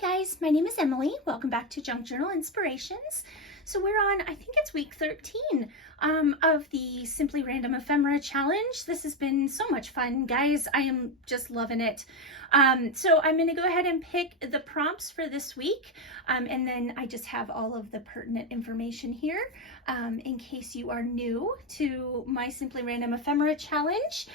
guys, my name is Emily. Welcome back to Junk Journal Inspirations. So we're on, I think it's week 13 of the Simply Random Ephemera Challenge. This has been so much fun, guys. I am just loving it. So I'm going to go ahead and pick the prompts for this week, and then I just have all of the pertinent information here in case you are new to my Simply Random Ephemera Challenge.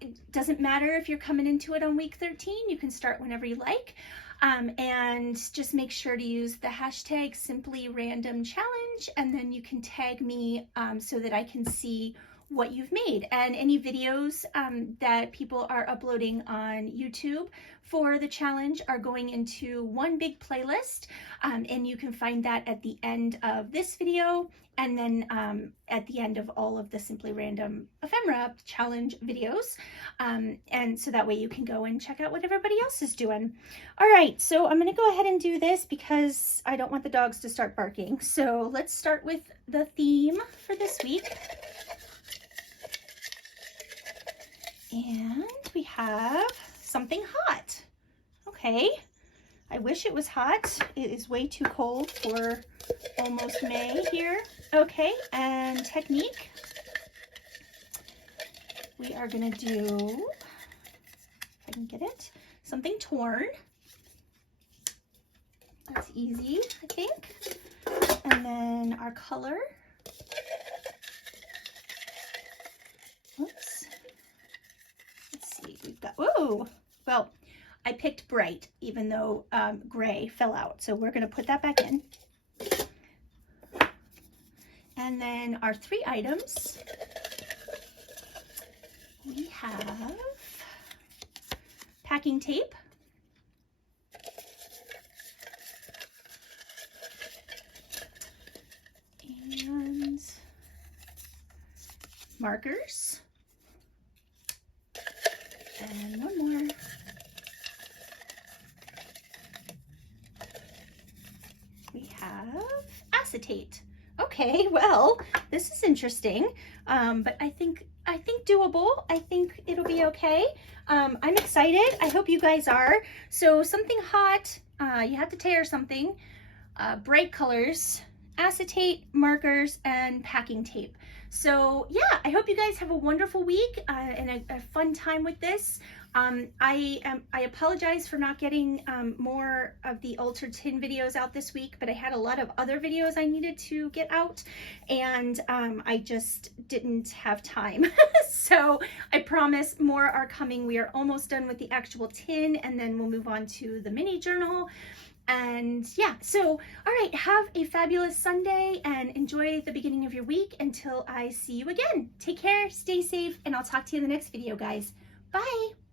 It doesn't matter if you're coming into it on week 13. You can start whenever you like. And just make sure to use the hashtag #SimplyRandomChallenge, and then you can tag me so that I can see what you've made. And any videos that people are uploading on YouTube for the challenge are going into one big playlist, and you can find that at the end of this video, and then at the end of all of the Simply Random Ephemera Challenge videos. And so that way you can go and check out what everybody else is doing. All right, so I'm gonna go ahead and do this because I don't want the dogs to start barking. So let's start with the theme for this week. And we have something hot. Okay, I wish it was hot. It is way too cold for almost May here. Okay, and technique. We are gonna do, if I can get it, something torn. That's easy, I think. And then our color. Oops. Let's see, we've got, ooh, well, I picked bright, even though gray fell out. So we're gonna put that back in. And then our 3 items. We have packing tape, and markers, and one more. We have acetate. Okay, well, this is interesting, but I think doable. I think it'll be okay. I'm excited. I hope you guys are. So something hot, you have to tear something, bright colors, acetate, markers, and packing tape. So yeah, I hope you guys have a wonderful week and a fun time with this. I apologize for not getting more of the Altered Tin videos out this week, but I had a lot of other videos I needed to get out, and I just didn't have time. So I promise more are coming. We are almost done with the actual tin, and then we'll move on to the mini journal. And yeah, so all right, have a fabulous Sunday and enjoy the beginning of your week until I see you again. Take care, stay safe, and I'll talk to you in the next video, guys. Bye.